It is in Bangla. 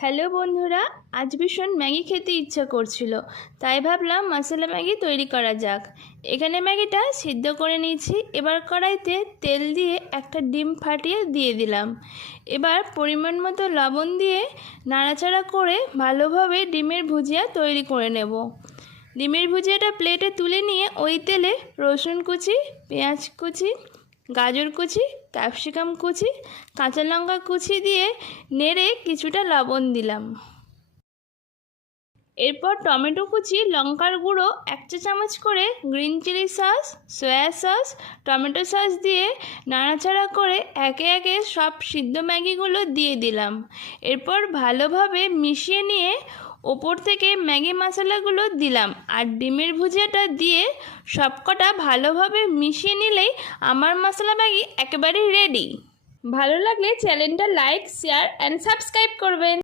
হ্যালো বন্ধুরা, আজ ভীষণ ম্যাগি খেতে ইচ্ছা করছিল, তাই ভাবলাম মশলা ম্যাগি তৈরি করা যাক। এখানে ম্যাগিটা সিদ্ধ করে নিয়েছি। এবার কড়াইতে তেল দিয়ে একটা ডিম ফাটিয়ে দিয়ে দিলাম। এবার পরিমাণ মতো লবণ দিয়ে নাড়াচাড়া করে ভালোভাবে ডিমের ভুজিয়া তৈরি করে নেব। ডিমের ভুজিয়াটা প্লেটে তুলে নিয়ে ওই তেলে রসুন কুচি, পেঁয়াজ কুচি, গাজর কুচি, ক্যাপসিকাম কুচি, কাঁচা লঙ্কা কুচি দিয়ে নেড়ে কিছুটা লবণ দিলাম। এরপর টমেটো কুচি, লঙ্কার গুঁড়ো 1 চা চামচ করে, green chilli sauce, soya sauce, tomato sauce দিয়ে নাড়াচাড়া করে একে একে সব সিদ্ধ ম্যাগিগুলো দিয়ে দিলাম। এরপর ভালোভাবে মিশিয়ে নিয়ে ওপর থেকে ম্যাগি মশলাগুলো দিলাম আর ডিমের ভুজিয়াটা দিয়ে সবকটা ভালোভাবে মিশিয়ে নিলেই আমার মশলা ম্যাগি একেবারে রেডি। ভালো লাগলে চ্যানেলটা লাইক, শেয়ার অ্যান্ড সাবস্ক্রাইব করবেন।